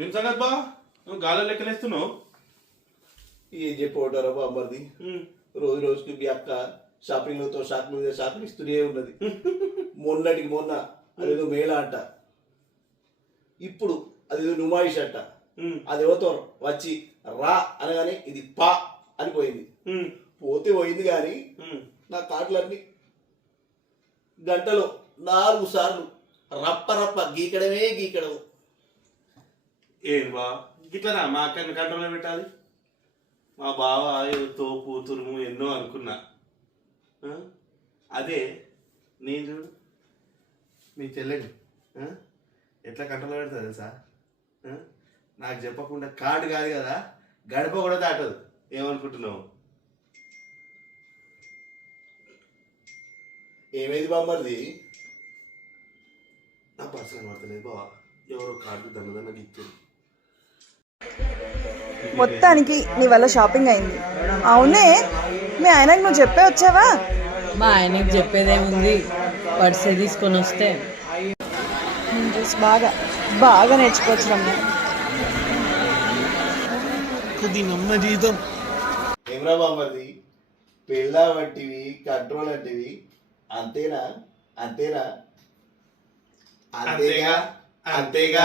ఏం సంగతి బా నువ్వు గాల్లో లెక్కలేస్తున్నావు? ఏం చెప్పవటారా బామ్మర్ది, రోజు రోజుకి మీ అక్క షాపింగ్ మీద షాపింగ్ ఇస్తూనే ఉన్నది. మొన్నటికి మొన్న అదేదో మేళ అంట, ఇప్పుడు అదేదో నుమాయిష్ అంట. అదేవతో వచ్చి రా అనగానే ఇది పా అని పోయింది. పోతే పోయింది కానీ నా కార్డులన్నీ గంటలో 4 సార్లు రప్ప రప్ప గీకడమే గీకడం. ఏం బా గిట్లనా మా అక్కని కంట్రోల్లో పెట్టాలి? మా బావ ఏదో తోపు తురుము ఎన్నో అనుకున్నా. అదే నేను చూడు మీ చెల్లెని ఎట్లా కంట్రోల్లో పెడతా తెలుసా? నాకు చెప్పకుండా కార్డు కాదు కదా, గడప కూడా దాటదు. ఏమనుకుంటున్నావు? ఏమైంది బామ్మర్ది? నా పర్సనల్ పడతలేదు బావా, ఎవరో కార్డు దండదన్నకి ఇచ్చారు. మొత్తానికి నీ వల్ల షాపింగ్ అయింది. అవునే, మీ ఆయనకి నువ్వు చెప్పే వచ్చావా? మా ఆయనకి చెప్పేదేముంది, పర్సే తీసుకొని వస్తే. బాగా బాగా నేర్చుకోవచ్చు రమ్య. కొద్దిగా జీవితం ఏమరా బామ్మర్ది, పెళ్ళ వంటివి కంట్రోల్ అంటివి అంతేనా? అంతేనా? అంతేగా అంతేగా.